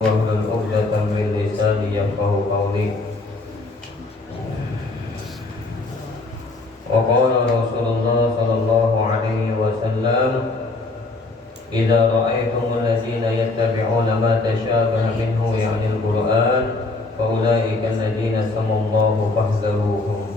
Wahlul 'uqdatam min lisani yafqahu qawli. Wa qala Rasulullah sallallahu alaihi wasallam, idza ra'aytumul ladzina yattabi'una ma tashabaha minhu ya'nil Qur'an fa ulaika alladzina samallahu fahdharuhum.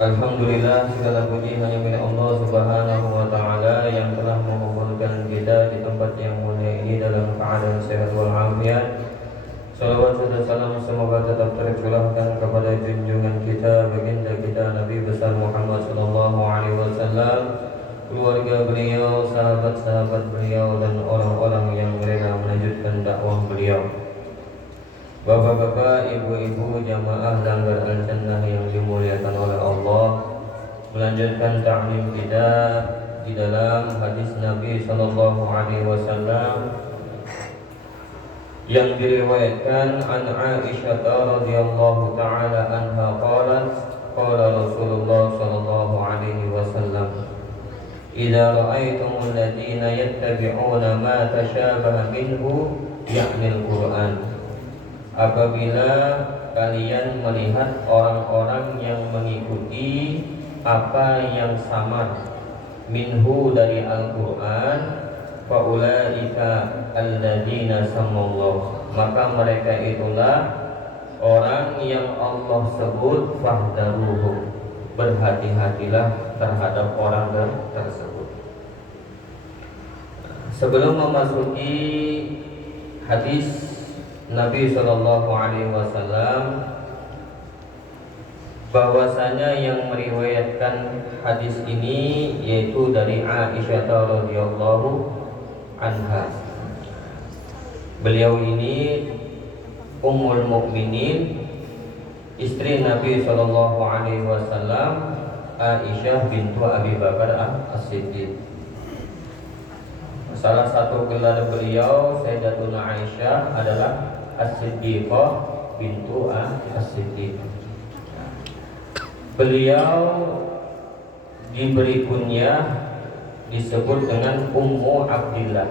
Alhamdulillah, segala puji hanya milik Allah Subhanahu wa taala yang telah mengumpulkan kita di tempat yang mulia ini dalam keadaan sehat wal afiat. Salawat serta salam semoga tetap tercurahkan kepada junjungan kita, baginda kita Nabi besar Muhammad sallallahu alaihi wasallam, keluarga beliau, sahabat-sahabat beliau dan orang-orang yang rela melanjutkan dakwah beliau. Bapak-bapak, ibu-ibu, jamaah langgar al-jannah yang dimuliakan oleh Allah, melanjutkan ta'lim kita di dalam hadis Nabi sallallahu alaihi wasallam yang diriwayatkan an Aisyah radhiyallahu taala anha qalat qala Rasulullah sallallahu alaihi wasallam, idza ra'aitumul ladzina yattabi'una ma tashabaha minhu ya'nil Qur'an. Apabila kalian melihat orang-orang yang mengikuti apa yang sama minhu dari Al-Quran, faulaika alladzina samallahu, maka mereka itulah orang yang Allah sebut fahdharuhum, berhati-hatilah terhadap orang tersebut. Sebelum memasuki hadis Nabi sallallahu alaihi wasallam, bahwasanya yang meriwayatkan hadis ini yaitu dari Aisyah radhiyallahu anha. Beliau ini Ummul Mukminin, istri Nabi sallallahu alaihi wasallam, Aisyah bintu Abi Bakar As-Siddiq. Salah satu gelar beliau Sayyidatuna Aisyah adalah As-Siddiqah bintu As-Siddiq. Beliau diberi kunyah disebut dengan Ummu Abdillah,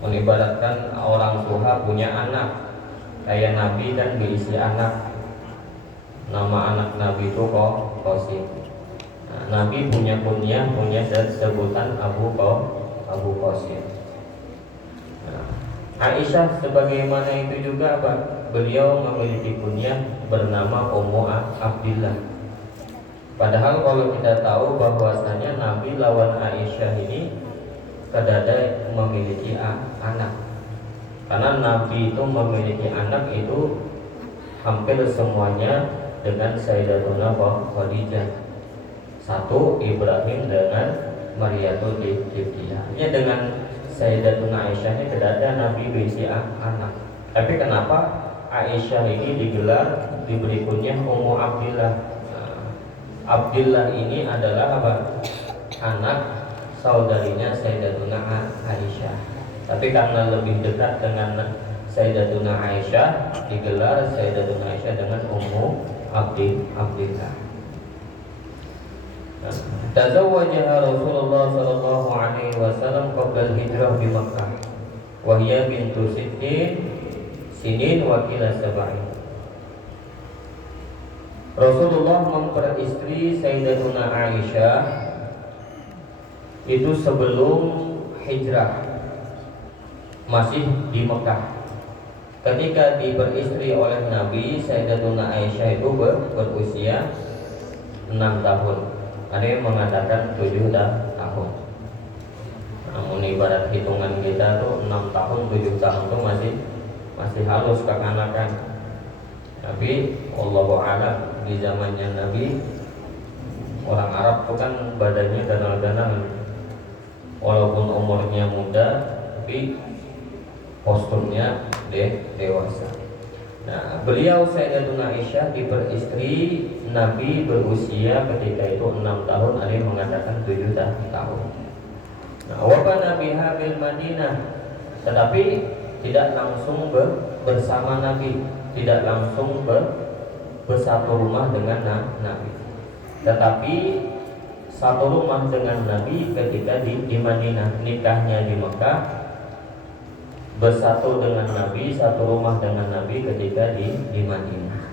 mengibaratkan orang tua punya anak kayak Nabi dan diisi anak. Nama anak Nabi itu Qasim. Nabi punya kunyah, punya sebutan Abu Qasim. Aisyah sebagaimana itu juga beliau memiliki kunyah bernama Ummu Abdillah. Padahal kalau kita tahu bahwasanya Nabi lawan Aisyah ini kedada memiliki anak. Karena Nabi itu memiliki anak itu hampir semuanya dengan Sayyidatuna Khadijah. Satu Ibrahim dengan Maryatul Qibtiyah. Ya, dengan Sayyidatuna Aisyah ini kedada Nabi berisi anak. Tapi kenapa Aisyah ini diberi kunyah Ummu Abdillah? Abdillah ini adalah anak saudarinya Sayyidatuna Aisyah. Tapi karena lebih dekat dengan Sayyidatuna Aisyah, digelar Sayyidatuna Aisyah dengan Ummu Abdillah. Tazawwajaha Rasulullah sallallahu alaihi wasallam qabla al-hijrah di Makkah wa hiya bintu sinin wa qila sab'in. Rasulullah memperistri Sayyidatuna Aisyah itu sebelum hijrah, masih di Mekah. Ketika diperistri oleh Nabi, Sayyidatuna Aisyah itu berusia 6 tahun. Ada yang mengatakan 7 tahun. Namun ibarat hitungan kita tuh 6 tahun, 7 tahun tuh masih halus kekanakan. Tapi wallahu a'lam, di zamannya Nabi orang Arab tuh kan badannya ganal-ganal. Walaupun umurnya muda, tapi posturnya dewasa. Nah, beliau Sayyidatuna Aisyah diperistri Nabi berusia ketika itu 6 tahun, ada yang mengatakan 7 tahun. Nah, wafat Nabi bil Madinah, tetapi tidak langsung bersama Nabi, tidak langsung bersatu rumah dengan Nabi. Tetapi satu rumah dengan Nabi ketika di Madinah, nikahnya di Mekah, bersatu dengan Nabi, satu rumah dengan Nabi ketika di Madinah.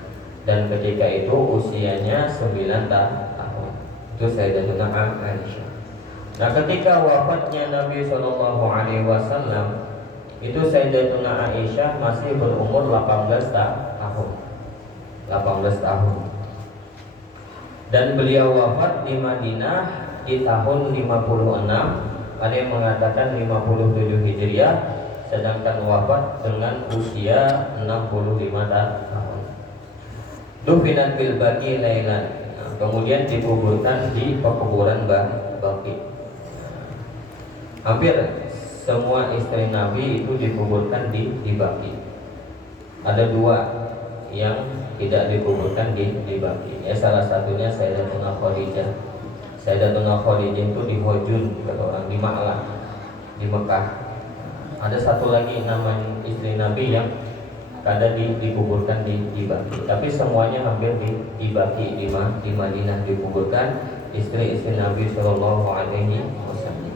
Dan ketika itu usianya 9 tahun. Itu Sayyidatuna Aisyah. Nah, ketika wafatnya Nabi Shallallahu Alaihi Wasallam, itu Sayyidatuna Aisyah masih berumur 18 tahun. 18 tahun. Dan beliau wafat di Madinah di tahun 56. Ada yang mengatakan 57 Hijriah, sedangkan wafat dengan usia 65 tahun. Dufinat bil Baqi lailan. Kemudian dikuburkan di pekuburan Baqi. Hampir semua istri Nabi itu dikuburkan di Baqi. Ada 2 yang tidak dikuburkan di Baqi. Ya, salah satunya Sayyidatuna Khadijah. Sayyidatuna Khadijah itu di Hujun, kata orang, di Ma'lah, di Mekah. Ada satu lagi nama istri Nabi yang ada dikuburkan di Baqi. Tapi semuanya hampir di Baqi, di Madinah dikuburkan istri-istri Nabi Shallallahu Alaihi Wasallam.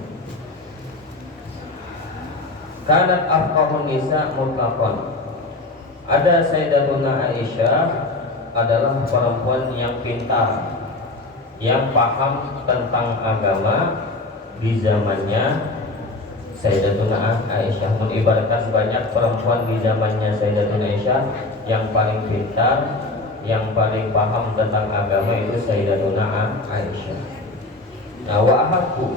Kanat afqahun nisa mutlaqan. Ada Sayyidatuna Aisyah adalah perempuan yang pintar, yang paham tentang agama di zamannya Sayyidatuna Aisyah. Mengibaratkan banyak perempuan di zamannya Sayyidatuna Aisyah, yang paling pintar, yang paling paham tentang agama itu Sayyidatuna Aisyah. Nah, wa'ahaku,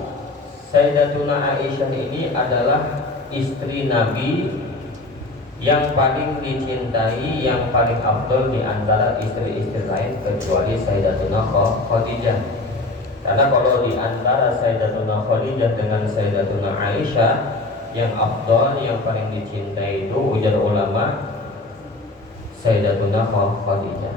Sayyidatuna Aisyah ini adalah istri Nabi yang paling dicintai, yang paling afdol di antara istri-istri lain kecuali Sayyidatuna Khadijah. Karena kalau di antara Sayyidatuna Khadijah dengan Sayyidatuna Aisyah, yang afdol, yang paling dicintai itu ujar ulama Sayyidatuna Khadijah.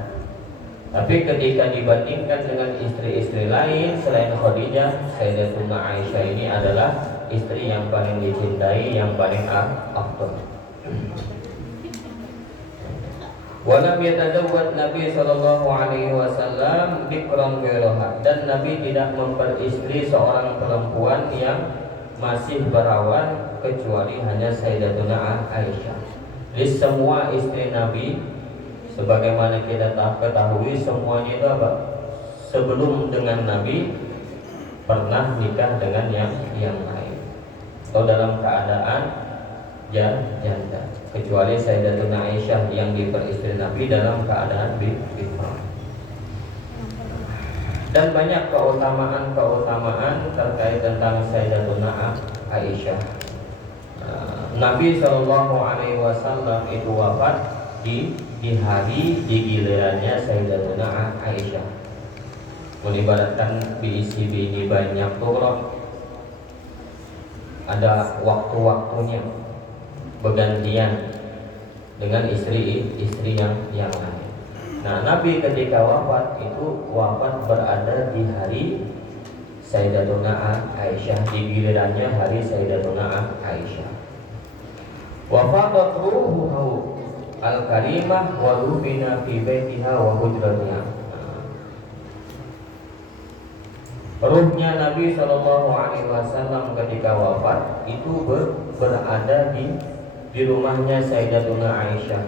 Tapi ketika dibandingkan dengan istri-istri lain selain Khadijah, Sayyidatuna Aisyah ini adalah istri yang paling dicintai, yang paling afdol. Walam yatazawwaj Nabi sallallahu alaihi wasallam bikran ghairaha, dan Nabi tidak memperistri seorang perempuan yang masih perawan kecuali hanya Sayyidatuna Aisyah. Jadi semua istri Nabi, sebagaimana kita ketahui, semuanya itu apa? Sebelum dengan Nabi pernah nikah dengan yang lain atau dalam keadaan janda, kecuali Sayyidatuna Aisyah yang diperistri Nabi dalam keadaan bikram. Dan banyak keutamaan terkait tentang Sayyidatuna Aisyah. Nabi Shallallahu Alaihi Wasallam itu wafat di hari di gilirannya Sayyidatuna Aisyah. Menibaratkan diisi ini banyak turun, ada waktu-waktunya bergantian dengan istri-istri yang lain. Nah, Nabi ketika wafat itu wafat berada di hari Sayyidatuna Aisyah, di gilirannya hari Sayyidatuna Aisyah. Wafadat ruhuhu al-karimah wa rufina fi baitiha wa hujratiha. Ruhnya Nabi Shallallahu Alaihi Wasallam ketika wafat itu berada di rumahnya Sayyidatuna Aisyah.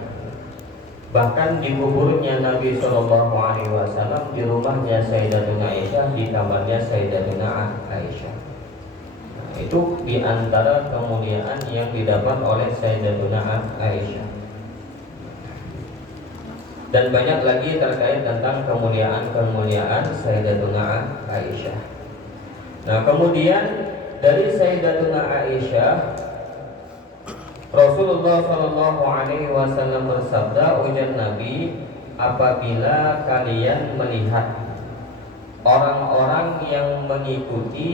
Bahkan di kuburnya Nabi Shallallahu Alaihi Wasallam, di rumahnya Sayyidatuna Aisyah, di kamarnya Sayyidatuna Aisyah. Itu di antara kemuliaan yang didapat oleh Sayyidatuna Aisyah. Dan banyak lagi terkait tentang kemuliaan Sayyidatuna Aisyah. Nah, kemudian dari Sayyidatuna Aisyah, Rasulullah Shallallahu Alaihi Wasallam bersabda, ujar Nabi, apabila kalian melihat orang-orang yang mengikuti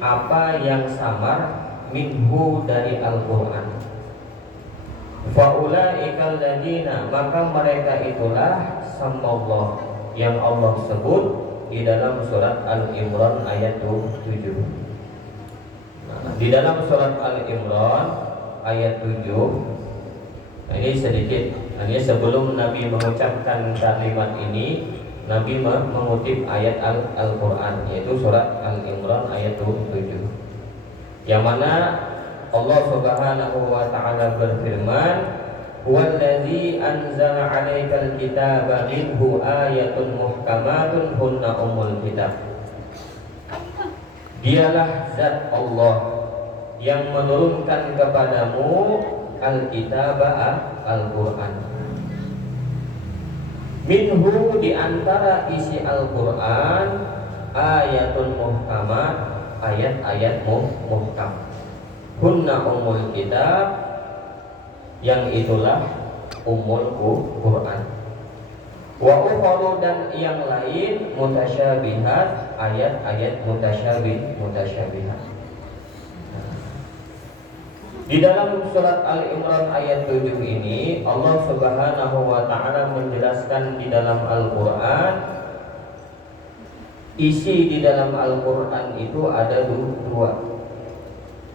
apa yang samar minhu dari Al-Quran, faulaikal ladina, maka mereka itulah samallah yang Allah sebut di dalam surat Al-Imran ayat 7. Di dalam surat Al-Imran ayat 7. Nah, ini sedikit. Ini sebelum Nabi mengucapkan kalimat ini, Nabi mengutip ayat Al-Quran, yaitu surat Al-Imran ayat 7, yang mana Allah Subhanahu wa ta'ala berfirman, "Huwallazi anzala 'alaikal kitaba minhu ayatun muhkamatun hunna ummul kitab." Dialah zat Allah yang menurunkan kepadamu Al-Kitab Al-Quran. Minhu, di antara isi Al-Quran, ayatun muhkamat, ayat-ayat muhkam. Hunna ummul kitab, yang itulah ummul Quran. Wa ukharu, dan yang lain mutasyabihat, ayat-ayat mutasyabihat. Di dalam surat Al-Imran ayat 7 ini Allah Subhanahu wa ta'ala menjelaskan di dalam Al-Quran, isi di dalam Al-Quran itu ada dua.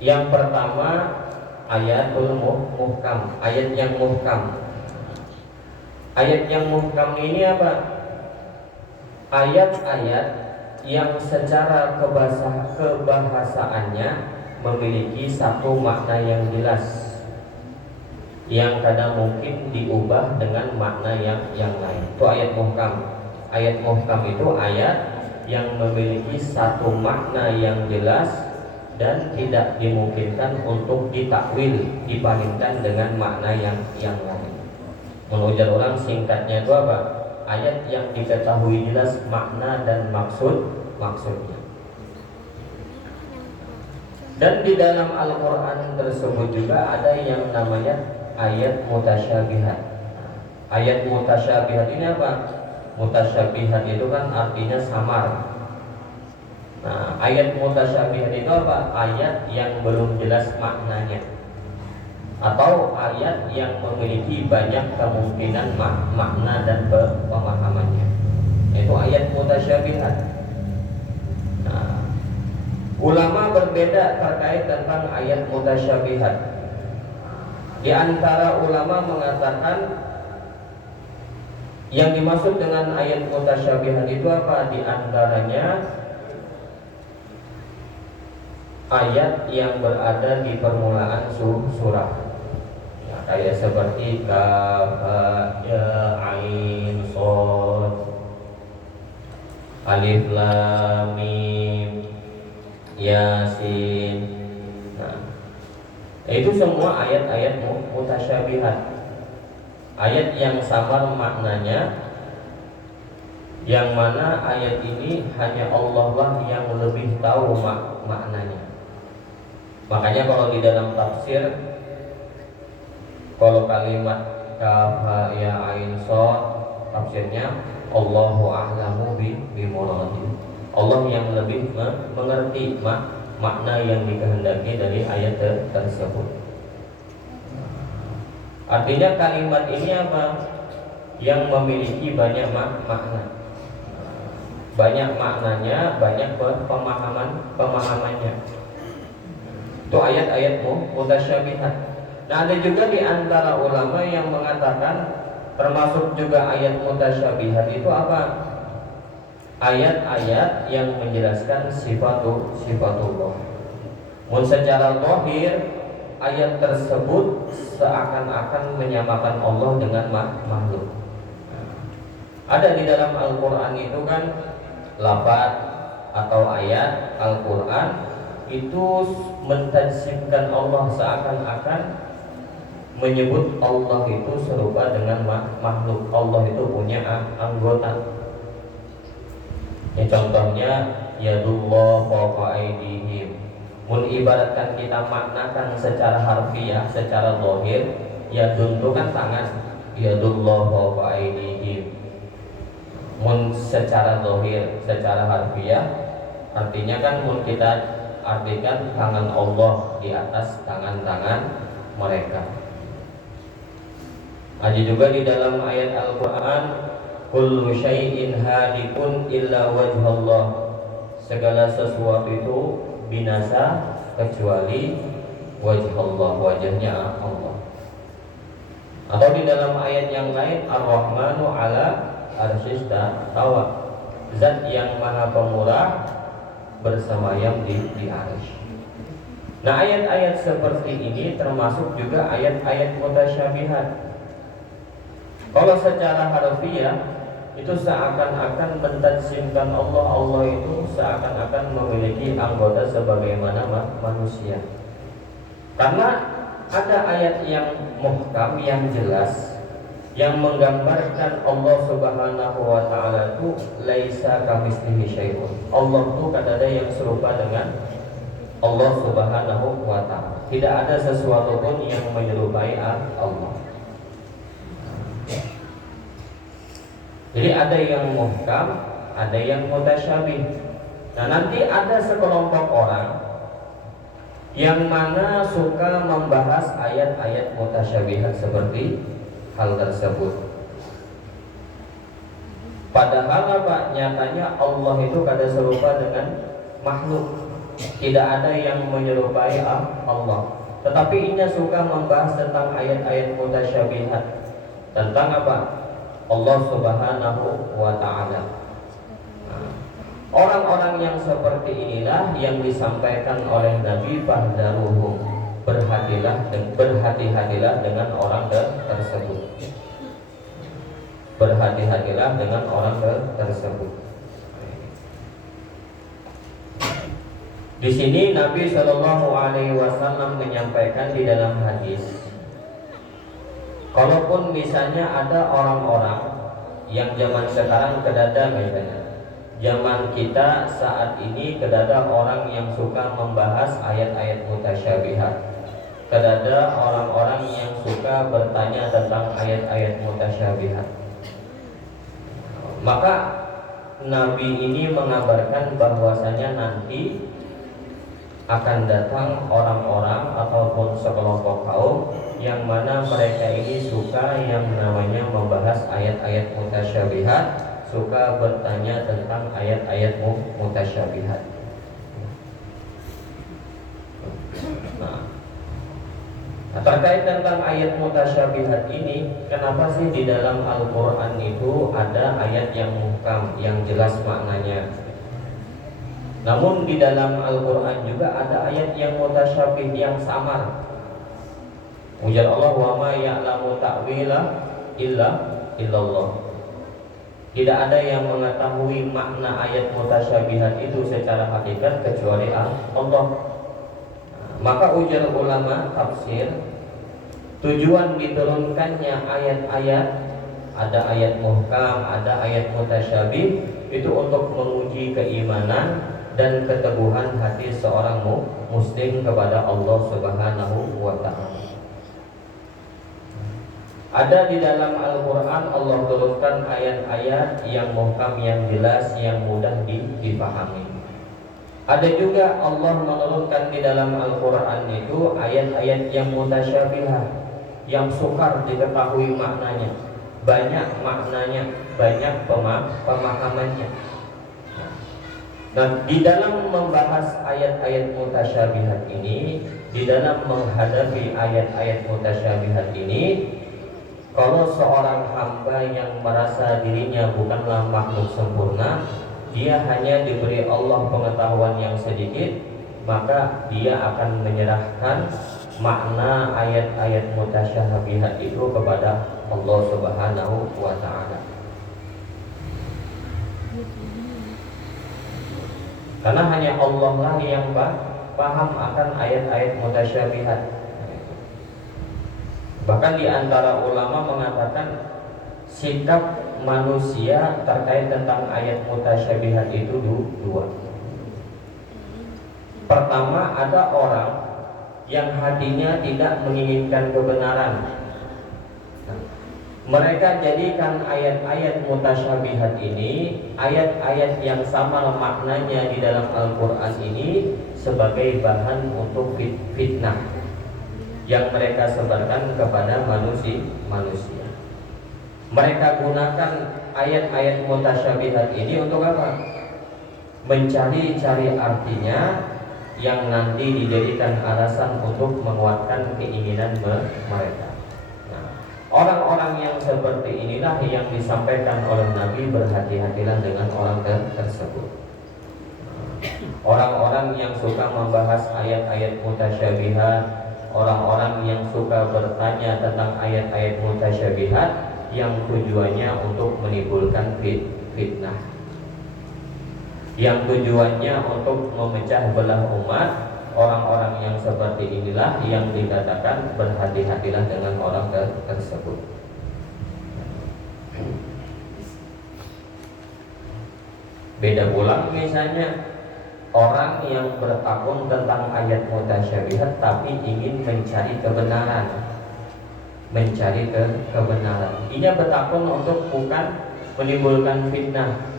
Yang pertama ayatul muhkam, ayat yang muhkam. Ayat yang muhkam ini apa? Ayat-ayat yang secara kebahasaannya memiliki satu makna yang jelas, yang kadang mungkin diubah dengan makna yang lain. Itu ayat muhkam. Ayat muhkam itu ayat yang memiliki satu makna yang jelas dan tidak dimungkinkan untuk ditakwil, dipalingkan dengan makna yang lain. Mengujar orang singkatnya itu apa? Ayat yang diketahui jelas makna dan maksudnya. Dan di dalam Al-Quran tersebut juga ada yang namanya ayat mutasyabihat. Ayat mutasyabihat ini apa? Mutasyabihat itu kan artinya samar. Nah, ayat mutasyabihat itu apa? Ayat yang belum jelas maknanya, atau ayat yang memiliki banyak kemungkinan makna dan pemahamannya. Itu ayat mutasyabihat. Nah, ulama berbeda terkait tentang ayat mutasyabihat. Di antara ulama mengatakan yang dimaksud dengan ayat mutasyabihat itu apa? Di antaranya ayat yang berada di permulaan surah, ya, kayak seperti kaf, ya, ain, shad, alif, lam, mim, yasin. Nah, itu semua ayat-ayat mutasyabihat, ayat yang samar maknanya, yang mana ayat ini hanya Allah lah yang lebih tahu maknanya. Makanya kalau di dalam tafsir, kalau kalimat kaf, ya, ain, shad, tafsirnya Allahu a'lamu bimuradihi. Allah yang lebih mengerti makna yang dikehendaki dari ayat tersebut. Artinya kalimat ini apa? Yang memiliki banyak makna. Banyak maknanya, banyak pemahamannya. Itu ayat-ayat mutasyabihat. Nah, ada juga di antara ulama yang mengatakan termasuk juga ayat mutasyabihat itu apa? Ayat-ayat yang menjelaskan sifatullah. Secara zahir ayat tersebut seakan-akan menyamakan Allah dengan makhluk. Ada di dalam Al-Quran itu kan lafaz atau ayat Al-Quran itu mentajsimkan Allah, seakan-akan menyebut Allah itu serupa dengan makhluk. Allah itu punya anggota. Ya, contohnya yadullah fawqa aydihim. Ibaratkan kita maknakan secara harfiah, secara zahir, yadun itu kan tangan, yadullah fawqa aydihim. Secara zahir, secara harfiah, artinya kan kita artikan tangan Allah di atas tangan-tangan mereka. Ada juga di dalam ayat Al-Quran, kullu syai'in halikun illa wajhallah. Segala sesuatu itu binasa kecuali wajhallah, wajahnya Allah. Atau di dalam ayat yang lain, Ar-Rahmanu ala arsy istawa. Zat yang maha pemurah bersemayam di arsy. Nah, ayat-ayat seperti ini termasuk juga ayat-ayat mutasyabihat. Kalau secara harfiah itu seakan-akan mentajsimkan Allah itu seakan-akan memiliki anggota sebagaimana manusia. Karena ada ayat yang muhkam, yang jelas, yang menggambarkan Allah Subhanahu wa taala itu laisa kamitslihi syai'un. Allah itu kadang ada yang serupa dengan Allah Subhanahu wa taala. Tidak ada sesuatu pun yang menyerupai Allah. Jadi ada yang muhkam, ada yang mutasyabih. Nah, nanti ada sekelompok orang yang mana suka membahas ayat-ayat mutasyabihat seperti hal tersebut. Padahal apa? Nyatanya Allah itu kada serupa dengan makhluk. Tidak ada yang menyerupai Allah. Tetapi ini suka membahas tentang ayat-ayat mutasyabihat. Tentang apa? Allah Subhanahu wa ta'ala. Orang-orang yang seperti inilah yang disampaikan oleh Nabi fahdaruhum. Berhati-hatilah dengan orang tersebut. Berhati-hatilah dengan orang tersebut. Di sini Nabi Shallallahu Alaihi Wasallam menyampaikan di dalam hadis, kalaupun misalnya ada orang-orang yang zaman sekarang kedada misalnya, zaman kita saat ini kedada orang yang suka membahas ayat-ayat mutasyabihat, kedada orang-orang yang suka bertanya tentang ayat-ayat mutasyabihat. Maka Nabi ini mengabarkan bahwasanya nanti akan datang orang-orang ataupun sekelompok kaum yang mana mereka ini suka yang namanya membahas ayat-ayat mutasyabihat, suka bertanya tentang ayat-ayat mutasyabihat. Nah, terkait tentang ayat mutasyabihat ini, kenapa sih di dalam Al-Quran itu ada ayat yang muhkam, yang jelas maknanya? Namun di dalam Al-Quran juga ada ayat yang mutasyabih, yang samar. Ujar Allah, wa ma ya'lamu ta'wila illallah. Tidak ada yang mengetahui makna ayat mutasyabihat itu secara hakikat kecuali Allah. Maka ujar ulama tafsir, tujuan diturunkannya ayat-ayat, ada ayat muhkam, ada ayat mutasyabih, itu untuk menguji keimanan dan keteguhan hati seorang muslim kepada Allah Subhanahu wa ta'ala. Ada di dalam Al-Quran Allah turunkan ayat-ayat yang muhkam, yang jelas, yang mudah dipahami. Ada juga Allah menurunkan di dalam Al-Quran itu ayat-ayat yang mutasyabihah, yang sukar diketahui maknanya, banyak maknanya, banyak pemahamannya. Nah, di dalam membahas ayat-ayat mutasyabihat ini, di dalam menghadapi ayat-ayat mutasyabihat ini, kalau seorang hamba yang merasa dirinya bukanlah makhluk sempurna, dia hanya diberi Allah pengetahuan yang sedikit, maka dia akan menyerahkan makna ayat-ayat mutasyabihat itu kepada Allah Subhanahu wa ta'ala. Karena hanya Allah lah yang paham akan ayat-ayat mutasyabihat. Bahkan di antara ulama mengatakan sikap manusia terkait tentang ayat mutasyabihat itu dua. Pertama, ada orang yang hatinya tidak menginginkan kebenaran. Mereka jadikan ayat-ayat mutasyabihat ini, ayat-ayat yang sama maknanya di dalam Al-Quran ini, sebagai bahan untuk fitnah yang mereka sebarkan kepada manusia. Mereka gunakan ayat-ayat mutasyabihat ini untuk apa? Mencari-cari artinya yang nanti dijadikan alasan untuk menguatkan keinginan mereka. Orang-orang yang seperti inilah yang disampaikan oleh Nabi, berhati-hatilah dengan orang tersebut. Orang-orang yang suka membahas ayat-ayat mutasyabihat, orang-orang yang suka bertanya tentang ayat-ayat mutasyabihat yang tujuannya untuk menimbulkan fitnah, yang tujuannya untuk memecah belah umat. Orang-orang yang seperti inilah yang dikatakan berhati-hatilah dengan orang tersebut. Beda pula misalnya orang yang bertakun tentang ayat mutasyabihat tapi ingin mencari kebenaran, mencari kebenaran. Ia bertakun untuk bukan menimbulkan fitnah.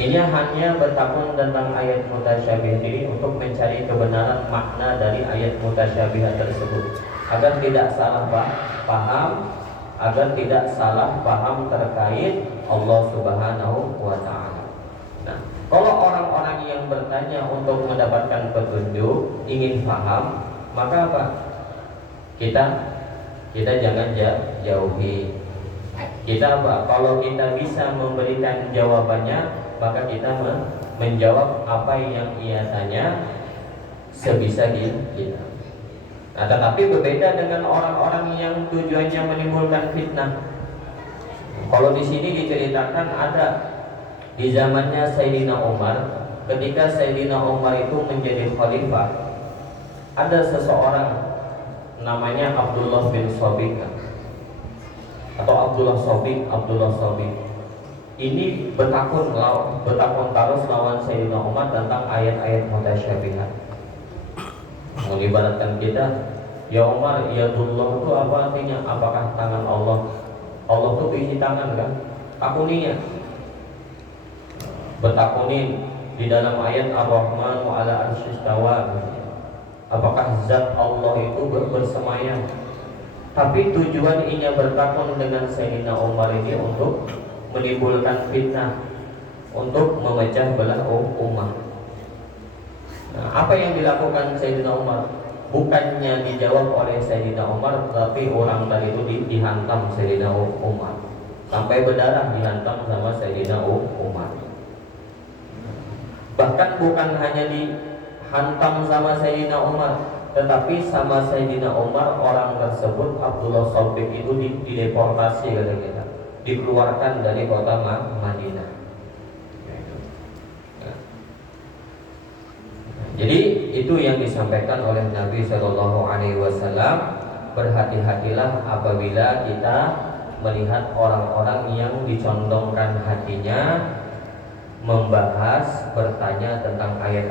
Ini hanya bertakun tentang ayat mutasyabihat ini untuk mencari kebenaran makna dari ayat mutasyabihat tersebut, agar tidak salah paham, agar tidak salah paham terkait Allah Subhanahu wa Ta'ala. Nah, kalau orang-orang yang bertanya untuk mendapatkan petunjuk, ingin paham, maka apa? Kita jangan jauhi. Kita apa? Kalau kita bisa memberikan jawabannya, maka kita menjawab apa yang ia tanya sebisa kita. Nah, tetapi berbeda dengan orang-orang yang tujuannya menimbulkan fitnah. Kalau di sini diceritakan ada di zamannya Sayyidina Umar, ketika Sayyidina Umar itu menjadi khalifah, ada seseorang namanya Abdullah bin Sobik atau Abdullah Sobik. Ini bertakun terus lawan Sayyidina Umar tentang ayat-ayat mutasyabihat. Mengibaratkan kita, ya Umar, yadullah itu apa artinya? Apakah tangan Allah? Allah itu berisi tangan kan? Takuninya. Bertakunin di dalam ayat Ar-Rahman wa ala arsyistawa. Apakah zat Allah itu bersemayam? Tapi tujuan ia bertakun dengan Sayyidina Umar ini untuk menimbulkan fitnah, untuk memecah belah umat. Nah, apa yang dilakukan Sayyidina Umar? Bukannya dijawab oleh Sayyidina Umar, tapi orang tadi itu dihantam Sayyidina Umar sampai berdarah, dihantam sama Sayyidina Umar. Bahkan bukan hanya dihantam sama Sayyidina Umar, tetapi sama Sayyidina Umar orang tersebut, Abdullah Sobik itu dideportasi, kata kita, dikeluarkan dari kota Madinah. Jadi itu yang disampaikan oleh Nabi Shallallahu Alaihi Wasallam. Berhati-hatilah apabila kita melihat orang-orang yang dicondongkan hatinya membahas, bertanya tentang ayat